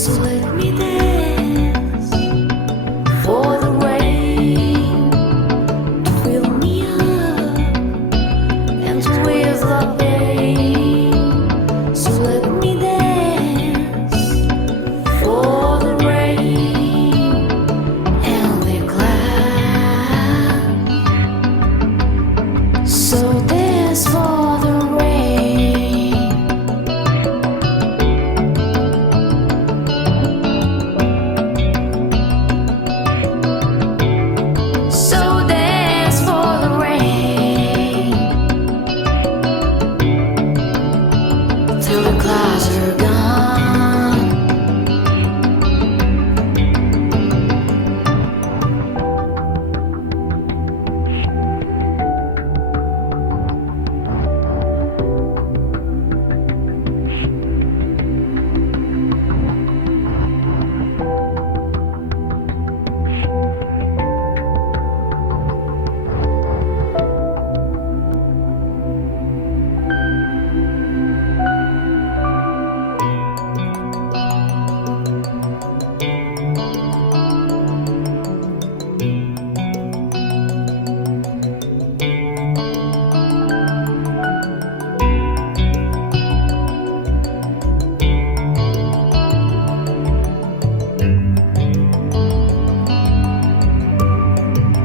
So let me dance for the rain to fill me up and to ease the pain. So let me dance for the rain and the clouds. So dance for the rain. So dance for the rain till the clouds are gone.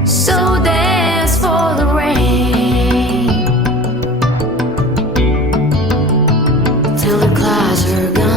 So dance for the rain till the clouds are gone.